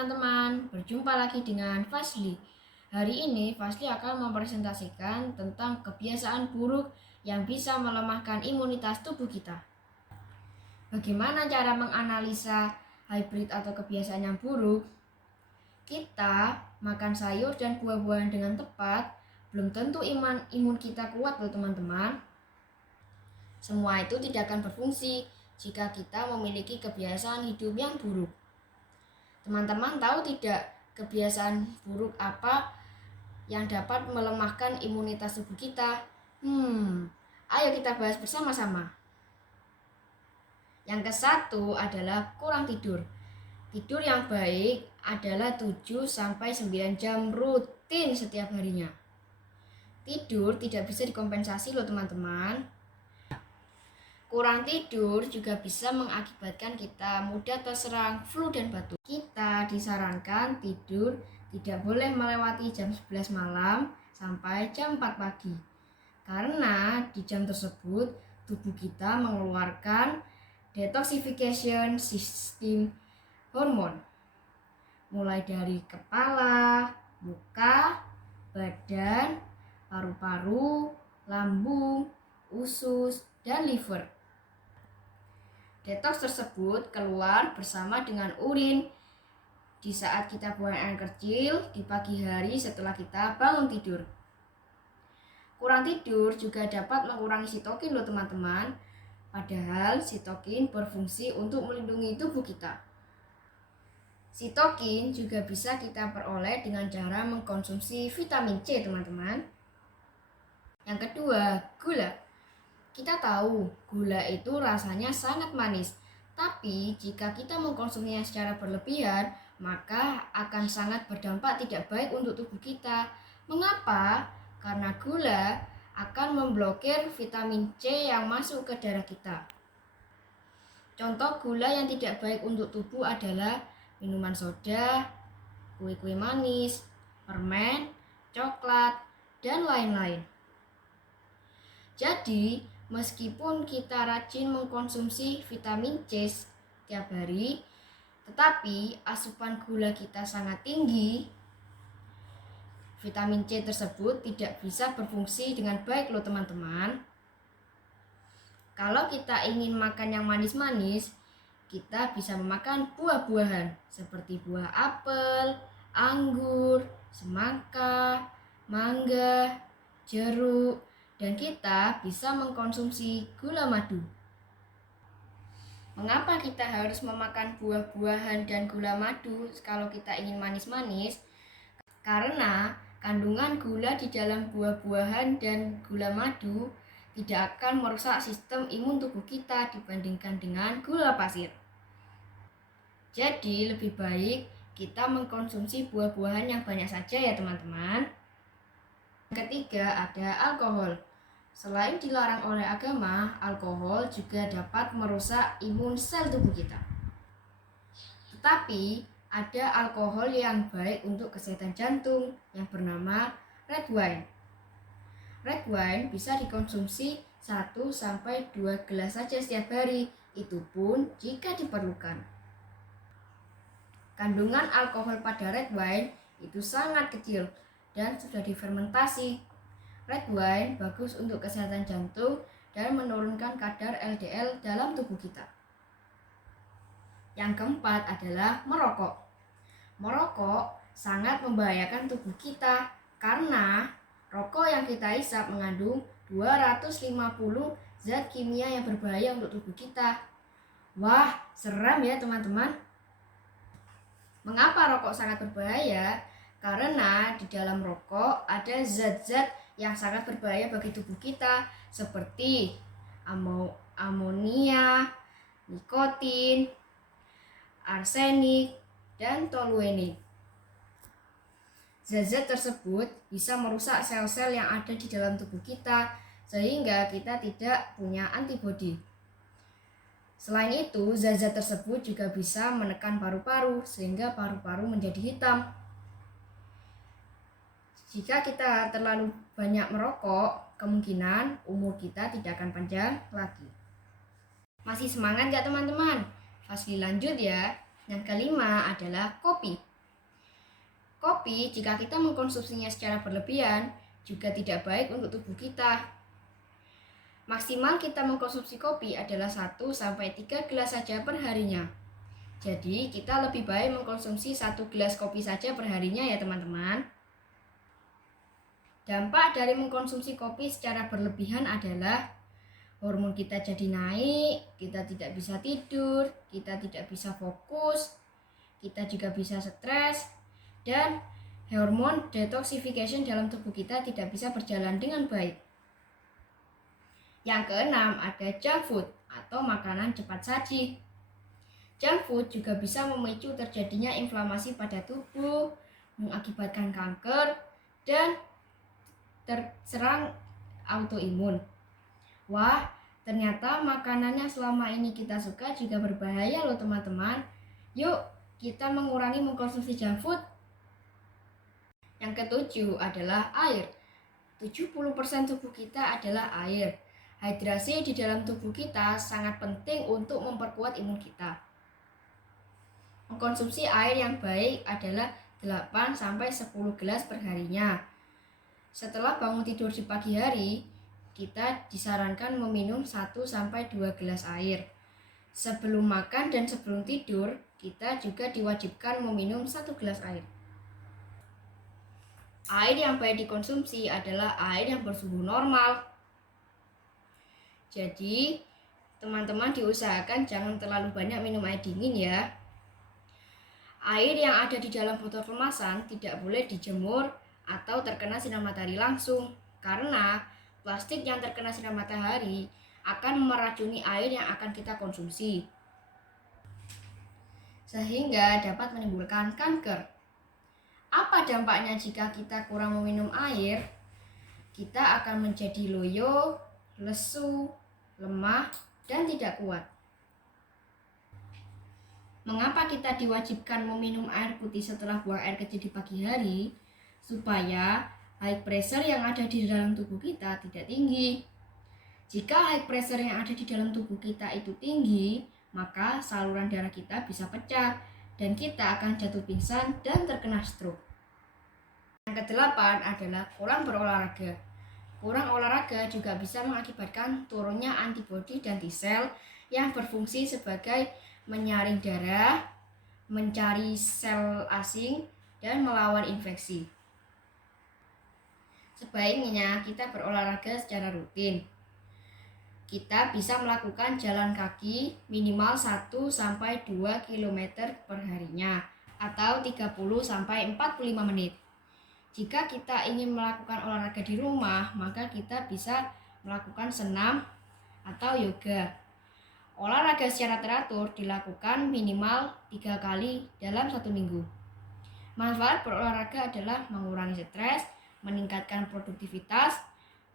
teman-teman, berjumpa lagi dengan Fasli. Hari ini Fasli akan mempresentasikan tentang kebiasaan buruk yang bisa melemahkan imunitas tubuh kita. Bagaimana cara menganalisa hybrid atau kebiasaan yang buruk? Kita makan sayur dan buah-buahan dengan tepat, belum tentu imun kita kuat loh teman-teman. Semua itu tidak akan berfungsi jika kita memiliki kebiasaan hidup yang buruk. Teman-teman tahu tidak kebiasaan buruk apa yang dapat melemahkan imunitas tubuh kita? Ayo kita bahas bersama-sama. Yang ke-1 adalah kurang tidur. Tidur yang baik adalah 7-9 jam rutin setiap harinya. Tidur tidak bisa dikompensasi loh teman-teman. Kurang tidur juga bisa mengakibatkan kita mudah terserang flu dan batuk. Kita disarankan tidur tidak boleh melewati jam 11 malam sampai jam 4 pagi. Karena di jam tersebut tubuh kita mengeluarkan detoxification sistem hormon. Mulai dari kepala, muka, badan, paru-paru, lambung, usus, dan liver. Detox tersebut keluar bersama dengan urin di saat kita buang air kecil di pagi hari setelah kita bangun tidur. Kurang tidur juga dapat mengurangi sitokin loh teman-teman. Padahal sitokin berfungsi untuk melindungi tubuh kita. Sitokin juga bisa kita peroleh dengan cara mengkonsumsi vitamin C teman-teman. Yang kedua, gula. Kita tahu gula itu rasanya sangat manis, tapi jika kita mengkonsumsinya secara berlebihan, maka akan sangat berdampak tidak baik untuk tubuh kita. Mengapa? Karena gula akan memblokir vitamin C yang masuk ke darah kita. Contoh gula yang tidak baik untuk tubuh adalah minuman soda, kue-kue manis, permen, coklat, dan lain-lain. Jadi, meskipun kita rajin mengkonsumsi vitamin C setiap hari, tetapi asupan gula kita sangat tinggi, vitamin C tersebut tidak bisa berfungsi dengan baik loh teman-teman. Kalau kita ingin makan yang manis-manis, kita bisa memakan buah-buahan seperti buah apel, anggur, semangka, mangga, jeruk, dan kita bisa mengkonsumsi gula madu. Mengapa kita harus memakan buah-buahan dan gula madu kalau kita ingin manis-manis? Karena kandungan gula di dalam buah-buahan dan gula madu tidak akan merusak sistem imun tubuh kita dibandingkan dengan gula pasir. Jadi lebih baik kita mengkonsumsi buah-buahan yang banyak saja ya teman-teman. Yang ketiga ada alkohol. Selain dilarang oleh agama, alkohol juga dapat merusak imun sel tubuh kita. Tetapi ada alkohol yang baik untuk kesehatan jantung yang bernama red wine. Red wine bisa dikonsumsi 1-2 gelas saja setiap hari, itu pun jika diperlukan. Kandungan alkohol pada red wine itu sangat kecil dan sudah difermentasi. Red wine bagus untuk kesehatan jantung dan menurunkan kadar LDL dalam tubuh kita. Yang keempat adalah merokok. Merokok sangat membahayakan tubuh kita karena rokok yang kita hisap mengandung 250 zat kimia yang berbahaya untuk tubuh kita. Wah, seram ya teman-teman. Mengapa rokok sangat berbahaya? Karena di dalam rokok ada zat-zat yang sangat berbahaya bagi tubuh kita seperti amonia, nikotin, arsenik, dan toluenik. Zat-zat tersebut bisa merusak sel-sel yang ada di dalam tubuh kita sehingga kita tidak punya antibodi. Selain itu, zat-zat tersebut juga bisa menekan paru-paru sehingga paru-paru menjadi hitam. Jika kita terlalu banyak merokok, kemungkinan umur kita tidak akan panjang lagi. Masih semangat gak teman-teman? Fasli lanjut ya. Yang kelima adalah kopi. Kopi, jika kita mengkonsumsinya secara berlebihan, juga tidak baik untuk tubuh kita. Maksimal kita mengkonsumsi kopi adalah 1-3 gelas saja per harinya. Jadi, kita lebih baik mengkonsumsi 1 gelas kopi saja per harinya ya teman-teman. Dampak dari mengkonsumsi kopi secara berlebihan adalah hormon kita jadi naik, kita tidak bisa tidur, kita tidak bisa fokus, kita juga bisa stres, dan hormon detoxification dalam tubuh kita tidak bisa berjalan dengan baik. Yang keenam, ada junk food atau makanan cepat saji. Junk food juga bisa memicu terjadinya inflamasi pada tubuh, mengakibatkan kanker, dan terserang autoimun. Wah, ternyata makanannya selama ini kita suka juga berbahaya loh teman-teman. Yuk, kita mengurangi mengkonsumsi junk food. Yang ketujuh adalah air. 70% tubuh kita adalah air. Hidrasi di dalam tubuh kita sangat penting untuk memperkuat imun kita. Mengkonsumsi air yang baik adalah 8-10 gelas per harinya. Setelah bangun tidur di pagi hari, kita disarankan meminum 1-2 gelas air. Sebelum makan dan sebelum tidur, kita juga diwajibkan meminum 1 gelas air. Air yang baik dikonsumsi adalah air yang bersuhu normal. Jadi, teman-teman diusahakan jangan terlalu banyak minum air dingin ya. Air yang ada di dalam botol kemasan tidak boleh dijemur atau terkena sinar matahari langsung, karena plastik yang terkena sinar matahari akan meracuni air yang akan kita konsumsi, sehingga dapat menimbulkan kanker. Apa dampaknya jika kita kurang meminum air? Kita akan menjadi loyo, lesu, lemah, dan tidak kuat. Mengapa kita diwajibkan meminum air putih setelah buang air kecil di pagi hari? Supaya high pressure yang ada di dalam tubuh kita tidak tinggi. Jika high pressure yang ada di dalam tubuh kita itu tinggi, maka saluran darah kita bisa pecah dan kita akan jatuh pingsan dan terkena stroke. Yang kedelapan adalah kurang berolahraga. Kurang olahraga juga bisa mengakibatkan turunnya antibodi dan T-sel yang berfungsi sebagai menyaring darah, mencari sel asing, dan melawan infeksi. Sebaiknya kita berolahraga secara rutin. Kita bisa melakukan jalan kaki minimal 1-2 km per harinya atau 30-45 menit. Jika kita ingin melakukan olahraga di rumah, maka kita bisa melakukan senam atau yoga. Olahraga secara teratur dilakukan minimal 3 kali dalam 1 minggu. Manfaat berolahraga adalah mengurangi stres, meningkatkan produktivitas,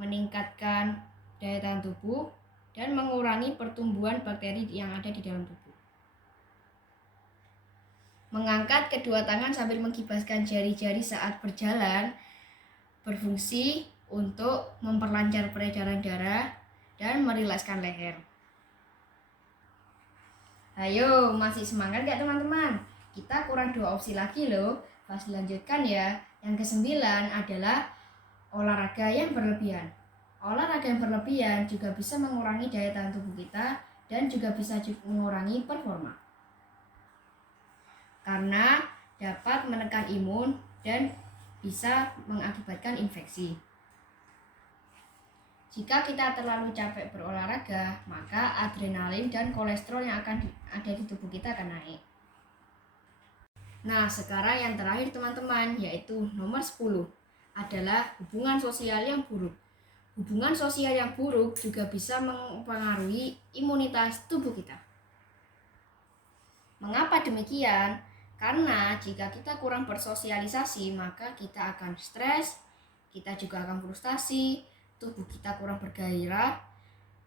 meningkatkan daya tahan tubuh, dan mengurangi pertumbuhan bakteri yang ada di dalam tubuh. Mengangkat kedua tangan sambil mengkibaskan jari-jari saat berjalan berfungsi untuk memperlancar peredaran darah dan merilekskan leher. Ayo, masih semangat gak teman-teman? Kita kurang 2 opsi lagi loh. Pas lanjutkan ya. Yang kesembilan adalah olahraga yang berlebihan. Olahraga yang berlebihan juga bisa mengurangi daya tahan tubuh kita dan juga bisa mengurangi performa, karena dapat menekan imun dan bisa mengakibatkan infeksi. Jika kita terlalu capek berolahraga, maka adrenalin dan kolesterol yang akan ada di tubuh kita akan naik. Nah, sekarang yang terakhir teman-teman, yaitu nomor 10 adalah hubungan sosial yang buruk. Hubungan sosial yang buruk juga bisa mempengaruhi imunitas tubuh kita. Mengapa demikian? Karena jika kita kurang bersosialisasi, maka kita akan stres, kita juga akan frustasi, tubuh kita kurang bergairah,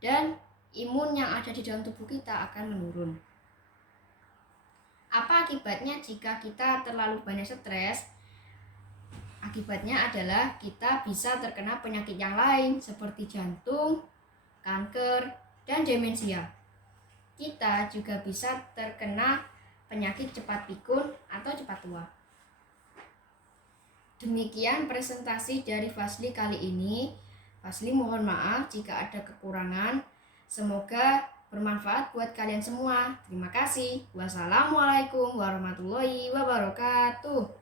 dan imun yang ada di dalam tubuh kita akan menurun. Apa akibatnya jika kita terlalu banyak stres? Akibatnya adalah kita bisa terkena penyakit yang lain seperti jantung, kanker, dan demensia. Kita juga bisa terkena penyakit cepat pikun atau cepat tua. Demikian presentasi dari Fazly kali ini. Fazly mohon maaf jika ada kekurangan. Semoga bermanfaat buat kalian semua. Terima kasih. Wassalamualaikum warahmatullahi wabarakatuh.